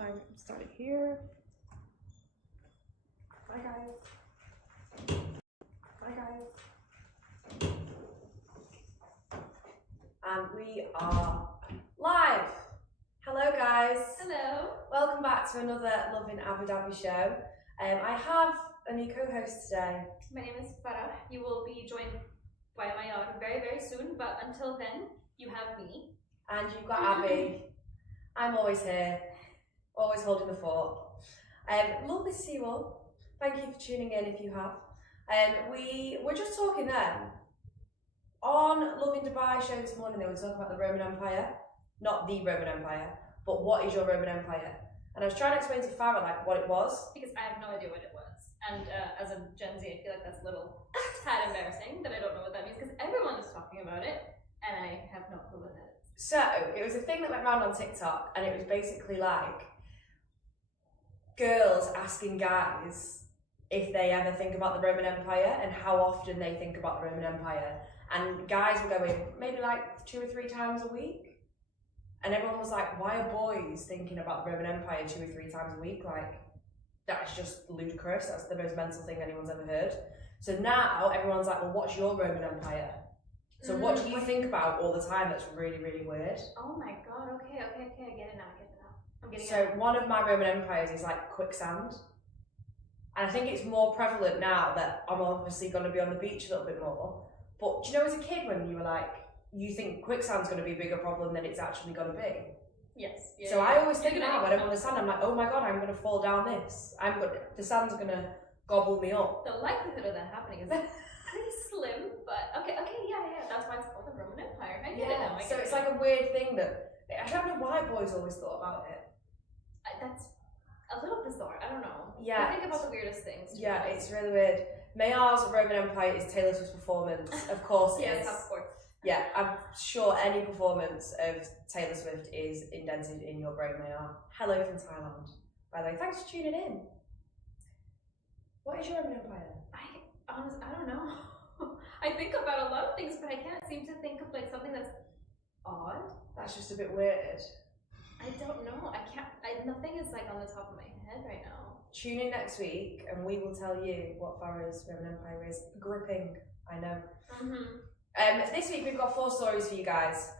I start here. Bye guys. Bye guys. And we are live. Hello guys. Hello. Welcome back to another Lovin Abu Dhabi show. I have a new co-host today. My name is Farah. You will be joined by my dog very, very soon, but until then, you have me. And you've got Abby. I'm always here, always holding the fort. Lovely to see you all. Thank you for tuning in if you have. We were just talking then. On Lovin Dubai show this morning, they were talking about the Roman Empire. Not the Roman Empire, but what is your Roman Empire? And I was trying to explain to Farah like what it was. Because I have no idea what it was. And as a Gen Z, I feel like that's a little tad embarrassing that I don't know what that means because everyone is talking about it and I have no clue what that is. So, it was a thing that went around on TikTok and it was basically like girls asking guys if they ever think about the Roman Empire and how often they think about the Roman Empire. And guys were going maybe like 2 or 3 times a week. And everyone was like, why are boys thinking about the Roman Empire 2 or 3 times a week? Like, that's just ludicrous. That's the most mental thing anyone's ever heard. So now everyone's like, well, what's your Roman Empire? So what do you think about all the time that's really, really weird? Oh my god, okay, I get it now, I'm getting it. So one of my Roman empires is like quicksand. And I think it's more prevalent now that I'm obviously going to be on the beach a little bit more. But do you know as a kid when you were like, you think quicksand's going to be a bigger problem than it's actually going to be? Yes. Yeah, so I always think now when I'm on the sand, I'm like, oh my god, I'm going to fall down this. The sand's going to gobble me up. The likelihood of that happening is pretty slim, but okay, yeah. That's why it's called the Roman Empire. I get it now. So it's like a weird thing that, I don't know why boys always thought about it. That's a little bizarre, I don't know. Yeah. I think about the weirdest things. Yeah, it's really weird. Mayar's Roman Empire is Taylor Swift's performance. Of course it is. Yes, of course. Yeah, I'm sure any performance of Taylor Swift is indented in your brain, Mayar. Hello from Thailand. By the way, thanks for tuning in. What is your Roman Empire? Honestly, I don't know. I think about a lot of things, but I can't seem to think of like something that's odd. That's just a bit weird. I don't know. Nothing is like on the top of my head right now. Tune in next week and we will tell you what Farah's Roman Empire is. Gripping, I know. This week we've got 4 stories for you guys.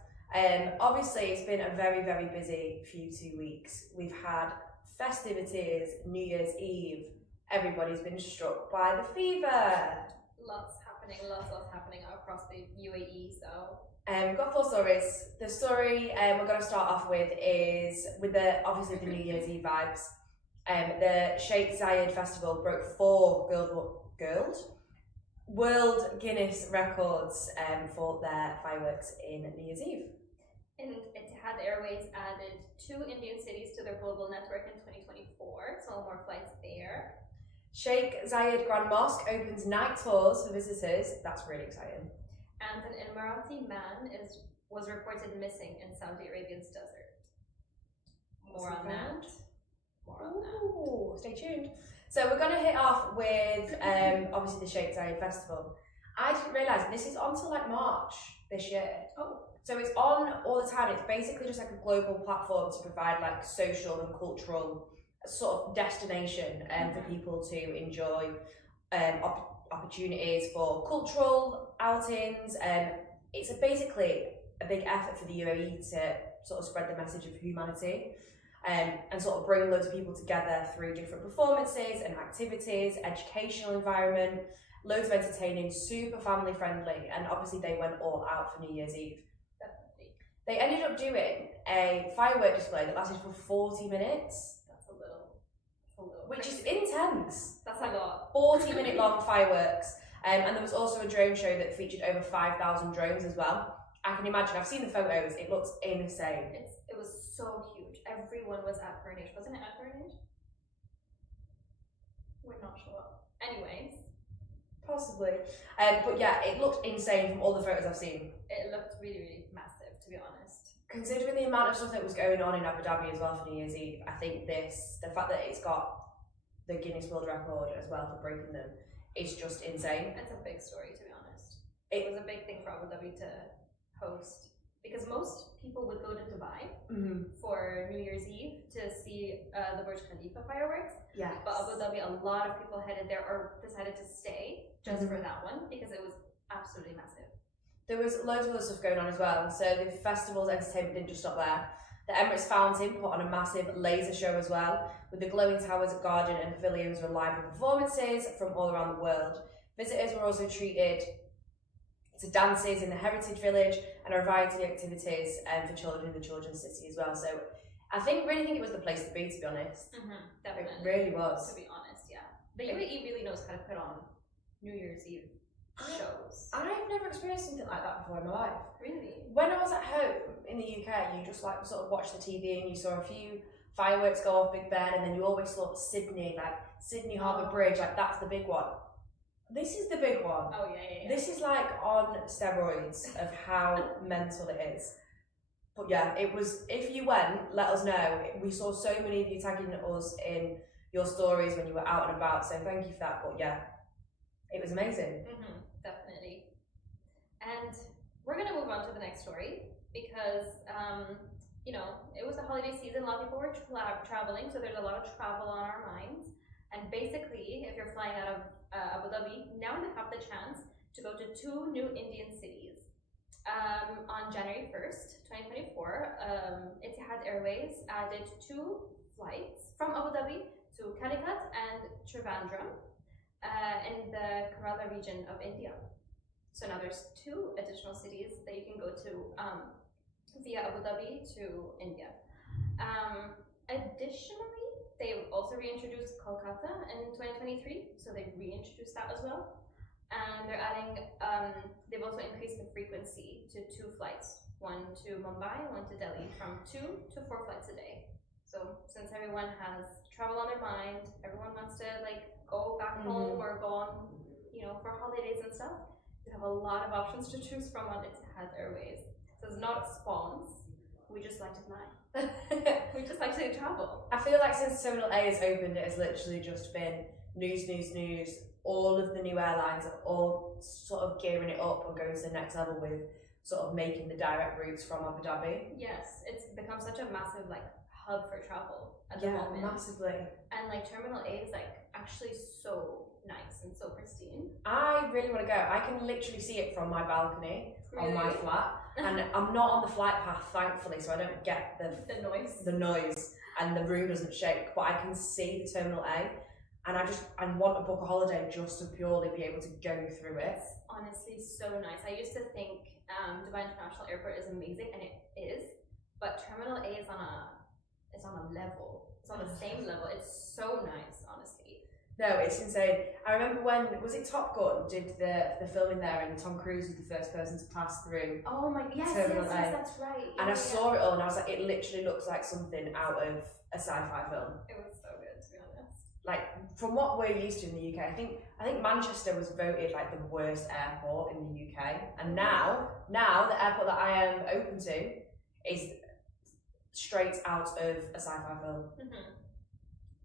Obviously it's been a very, very busy few 2 weeks. We've had festivities, New Year's Eve. Everybody's been struck by the fever. Lots happening across the UAE, so. We've got 4 stories. The story we're going to start off with is with obviously the New Year's Eve vibes. The Sheikh Zayed festival broke 4 World Guinness records for their fireworks in New Year's Eve. And Etihad Airways added 2 Indian cities to their global network in 2024, so more flights there. Sheikh Zayed Grand Mosque opens night tours for visitors. That's really exciting. And an Emirati man was reported missing in Saudi Arabia's desert. More on that. Ooh, stay tuned. So we're going to hit off with obviously the Sheikh Zayed Festival. I didn't realise this is on till like March this year. Oh. So it's on all the time. It's basically just like a global platform to provide like social and cultural sort of destination for people to enjoy opportunities for cultural outings. It's basically a big effort for the UAE to sort of spread the message of humanity and sort of bring loads of people together through different performances and activities, educational environment, loads of entertaining, super family friendly, and obviously they went all out for New Year's Eve. Definitely. They ended up doing a firework display that lasted for 40 minutes. Which is intense. That's a lot. 40-minute long fireworks. And there was also a drone show that featured over 5,000 drones as well. I can imagine, I've seen the photos, it looks insane. It was so huge. Everyone was at Burnage. Wasn't it at Burnage? We're not sure. Anyways. Possibly. But yeah, it looked insane from all the photos I've seen. It looked really, really massive, to be honest. Considering the amount of stuff that was going on in Abu Dhabi as well for New Year's Eve, I think the fact that it's got the Guinness World Record as well for breaking them, is just insane. It's a big story, to be honest. It was a big thing for Abu Dhabi to host because most people would go to Dubai Mm-hmm. for New Year's Eve to see the Burj Khalifa fireworks. Yeah. But Abu Dhabi, a lot of people headed there or decided to stay just for that one because it was absolutely massive. There was loads of other stuff going on as well. So the festival's entertainment didn't just stop there. The Emirates Fountain put on a massive laser show as well, with the glowing towers, garden and pavilions were alive with performances from all around the world. Visitors were also treated to dances in the Heritage Village and a variety of activities for children in the Children's City as well. So I really think it was the place to be, to be honest. Definitely. It really was. To be honest, yeah. The UAE really knows how to put on New Year's Eve shows. I've never experienced something like that before in my life. Really? When I was at home in the UK, you just like sort of watched the TV and you saw a few fireworks go off Big Ben, and then you always saw Sydney, like Sydney Harbour Bridge, like that's the big one. This is the big one. Oh yeah. This is like on steroids of how mental it is. But yeah, it was. If you went, let us know. We saw so many of you tagging us in your stories when you were out and about, so thank you for that. But yeah, it was amazing. Definitely. And we're gonna move on to the next story because it was the holiday season. A lot of people were traveling, so there's a lot of travel on our minds. And basically, if you're flying out of Abu Dhabi, now you have the chance to go to 2 new Indian cities. On January 1st, 2024, Etihad Airways added 2 flights from Abu Dhabi to Calicut and Trivandrum in the Kerala region of India. So now there's 2 additional cities that you can go to via Abu Dhabi to India. Additionally, they also reintroduced Kolkata in 2023, so they reintroduced that as well. And they're adding, they've also increased the frequency to 2 flights, 1 to Mumbai, 1 to Delhi, from 2 to 4 flights a day. So since everyone has travel on their mind, everyone wants to go back home or go on, for holidays and stuff, you have a lot of options to choose from on Etihad Airways. So it's not spawns, we just like to fly. We just like to travel. I feel like since Terminal A has opened, it has literally just been news. All of the new airlines are all sort of gearing it up or going to the next level with sort of making the direct routes from Abu Dhabi. Yes, it's become such a massive hub for travel at the moment. Yeah, massively. And Terminal A is actually so nice and so pristine. I really want to go. I can literally see it from my balcony on my flat, and I'm not on the flight path, thankfully, so I don't get the noise, and the room doesn't shake. But I can see the Terminal A. And I want to book a holiday just to purely be able to go through it. It's honestly so nice. I used to think Dubai International Airport is amazing, and it is, but Terminal A is on a level. It's on the same level. It's so nice, honestly. No, it's insane. I remember when, was it Top Gun did the filming there, and Tom Cruise was the first person to pass through. Oh my, yes, Terminal A. that's right. And I saw it all, and I was like, it literally looks like something out of a sci-fi film. It was so good, to be honest. From what we're used to in the UK, I think Manchester was voted the worst airport in the UK, and now the airport that I am open to is straight out of a sci-fi film.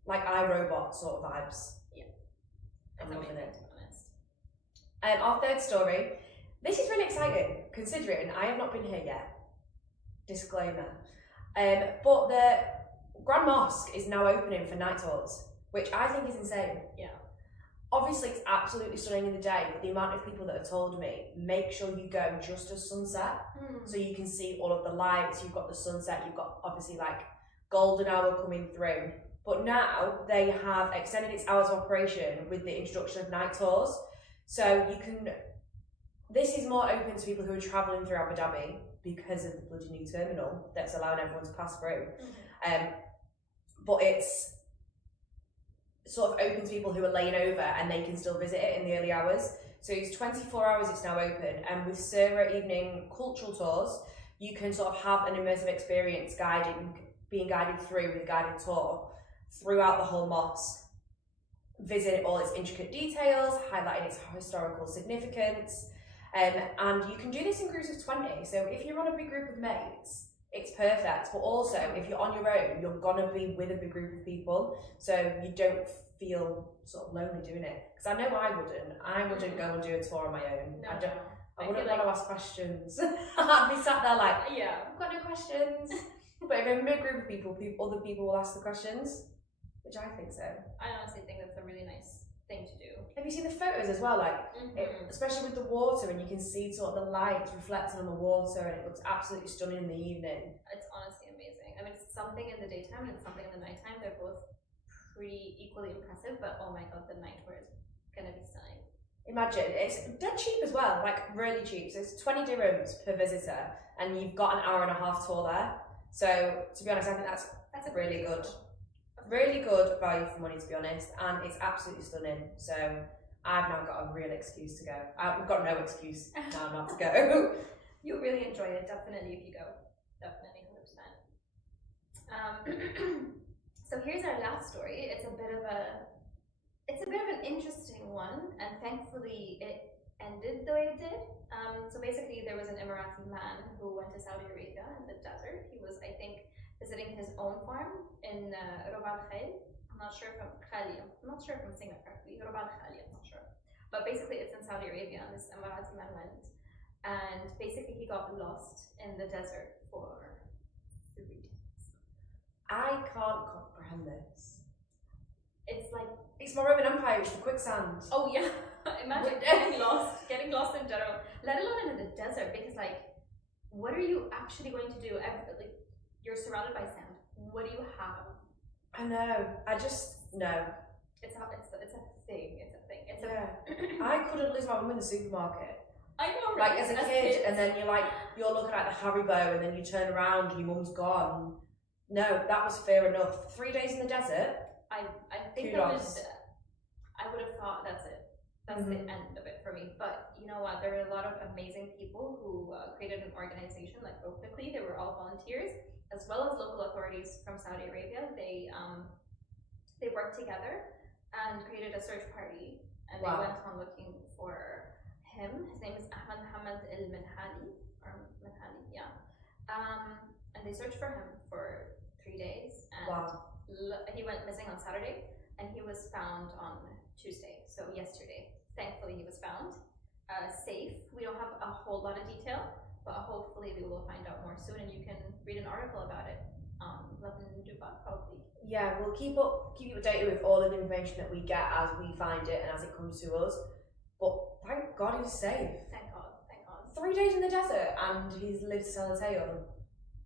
iRobot sort of vibes. Yeah, I'm loving it. To be honest. Our third story. This is really exciting, considering I have not been here yet. Disclaimer. But the Grand Mosque is now opening for night tours, which I think is insane. Yeah. Obviously, it's absolutely stunning in the day, but the amount of people that have told me, make sure you go just as sunset, so you can see all of the lights. You've got the sunset, you've got obviously golden hour coming through. But now they have extended its hours of operation with the introduction of night tours. So you can, this is more open to people who are travelling through Abu Dhabi because of the bloody new terminal that's allowing everyone to pass through. But it's sort of open to people who are laying over and they can still visit it in the early hours. So it's 24 hours it's now open, and with Surah evening cultural tours, you can sort of have an immersive experience being guided through with a guided tour throughout the whole mosque, visit all its intricate details, highlighting its historical significance, and you can do this in groups of 20. So if you're on a big group of mates, it's perfect. But also, if you're on your own, you're gonna be with a big group of people, so you don't feel sort of lonely doing it. Because I know I wouldn't go and do a tour on my own. No. I wouldn't want to ask questions. I'd be sat there like, yeah, I've got no questions. But if I'm in a group of people, other people will ask the questions, which I think so. I honestly think that's a really nice thing to do. Have you seen the photos as well? Like, especially with the water, and you can see sort of the light reflecting on the water, and it looks absolutely stunning in the evening. It's honestly amazing. I mean, it's something in the daytime and it's something in the nighttime. They're both pretty equally impressive, but oh my god, the night wear is gonna be stunning. Imagine, it's dead cheap as well, like really cheap. So it's 20 dirhams per visitor, and you've got an hour and a half tour there. So to be honest, I think that's a really good. Really good value for money, to be honest, and it's absolutely stunning. So I've now got a real excuse to go. We've got no excuse now not to go. You'll really enjoy it, definitely, if you go. Definitely, 100%. So here's our last story. It's a bit of an interesting one, and thankfully it ended the way it did. So basically, there was an Emirati man who went to Saudi Arabia in the desert. He was, I think, visiting his own farm in Rub al Khali. I'm not sure if I'm saying that correctly. Rub al Khali, I'm not sure. But basically, it's in Saudi Arabia, and this Emirati man went. And basically, he got lost in the desert for 3 days. I can't comprehend this. It's like, it's my Roman Empire, it's the quicksand. oh yeah, imagine getting lost in general, let alone in the desert, because like, what are you actually going to do? Like, you're surrounded by sand. What do you have? I know. I just no. It's a thing. I couldn't lose my mum in the supermarket. I know, right? Like as a kid, and then you're looking at the Haribo, and then you turn around and your mum's gone. No, that was fair enough. 3 days in the desert. I think Kudos. I would have thought that's it. That's the end of it for me. But you know what? There were a lot of amazing people who created an organization like Go Quickly. They were all volunteers, as well as local authorities from Saudi Arabia. They worked together and created a search party, and they went on looking for him. His name is Ahmed Hamad El Minhali, or Minhali, yeah. And they searched for him for 3 days, and he went missing on Saturday, and he was found on Tuesday, so yesterday. Thankfully, he was found safe. We don't have a whole lot of detail, but hopefully we will find out more soon, and you can read an article about it on Lovin probably. Yeah, we'll keep you updated with all of the information that we get as we find it and as it comes to us. But thank God he's safe. Thank God. 3 days in the desert, and he's lived to tell a tale.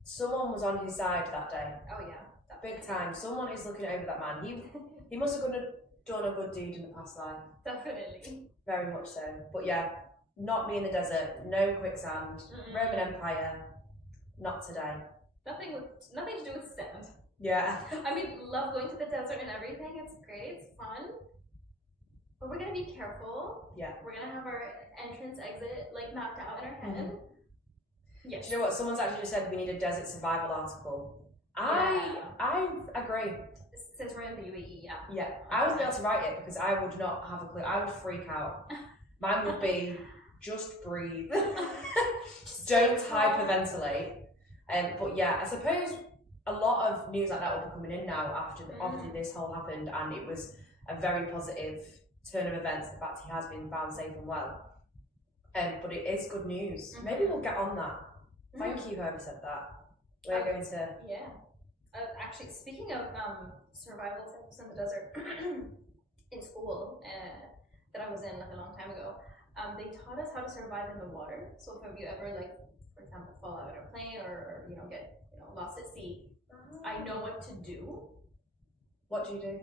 Someone was on his side that day. Oh yeah. Big time. Someone is looking over that man. He must have done a good deed in the past life. Definitely. Very much so. But yeah, not me in the desert. No quicksand. Roman Empire. Not today. Nothing to do with sand. Yeah. I mean, love going to the desert and everything. It's great. It's fun. But we're gonna be careful. Yeah. We're gonna have our entrance, exit like mapped out in our head. Yes. Do you know what? Someone's actually just said we need a desert survival article. I agree. Since we're in the UAE, yeah. Yeah, I wouldn't be able to write it because I would not have a clue. I would freak out. Mine would be just breathe. Don't hyperventilate. But yeah, I suppose a lot of news like that will be coming in now after this whole happened, and it was a very positive turn of events. The fact he has been found safe and well. But it is good news. Maybe we'll get on that. Thank you, whoever said that. We're going to. Yeah. Actually, speaking of survival tips in the desert, in school that I was in like a long time ago, they taught us how to survive in the water. So if you ever, like, for example, fall out of a plane or get lost at sea, I know what to do. What do you do?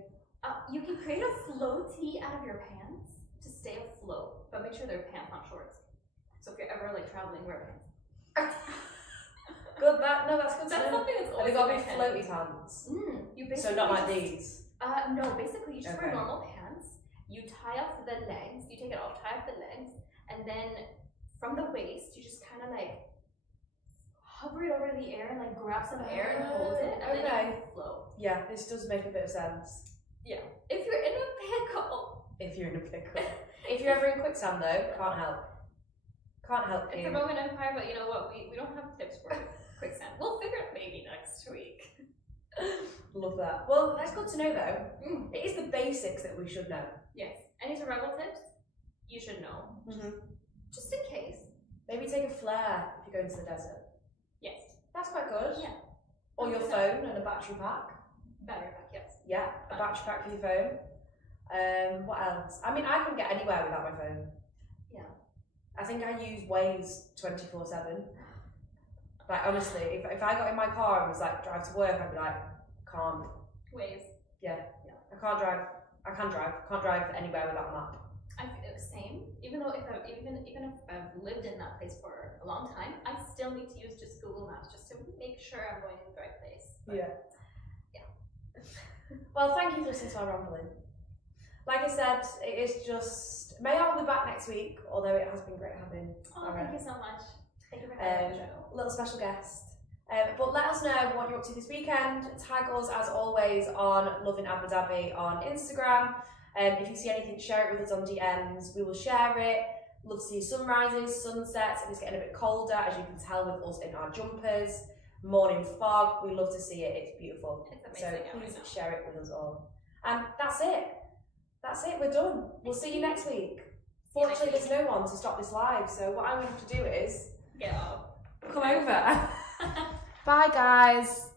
You can create a floaty out of your pants to stay afloat, but make sure they're pants, not shorts. So if you're ever like traveling, wear pants. Good. That's good. That's something that's always. They got to be floaty pants. So not like these. No, basically you just wear normal pants. You tie off the legs. You take it off, tie off the legs, and then from the waist you just kind of like hover it over the air and like grab some air and hold it, and then you float. Yeah, this does make a bit of sense. Yeah. If you're in a pickle. If you're ever in quicksand though, can't help. It's the Roman Empire, but you know what? We don't have tips for quicksand. We'll figure it maybe next week. Love that. Well, that's good to know though. It is the basics that we should know. Yes. Any survival tips? You should know. Just in case. Maybe take a flare if you're going to the desert. Yes. That's quite good. Yeah. Or your phone and a battery pack. Battery pack, yes. Yeah, a battery pack for your phone. What else? I mean, I couldn't get anywhere without my phone. Yeah. I think I use Waze 24/7. Like honestly, if I got in my car and was like drive to work, I'd be like, can't. Waze. Yeah. I can't drive. I can drive. Can't drive anywhere without a map. I feel the same. Even though even if I've lived in that place for a long time, I still need to use just Google Maps just to make sure I'm going to the right place. But, yeah. Yeah. Well, thank you for listening to our rambling. Like I said, it is just. May I will be back next week, although it has been great having. Oh, thank you so much. Thank you for having me. Little special guest. But let us know what you're up to this weekend. Tag us as always on Lovin Abu Dhabi on Instagram. If you see anything, share it with us on DMs. We will share it. Love to see sunrises, sunsets. If it's getting a bit colder, as you can tell with us in our jumpers. Morning fog. We love to see it. It's beautiful. It's amazing. So please share it with us all. And that's it. That's it. We're done. We'll see you next week. Fortunately, there's no one to stop this live. So what I'm going to have to do is get off. Come over. Bye, guys.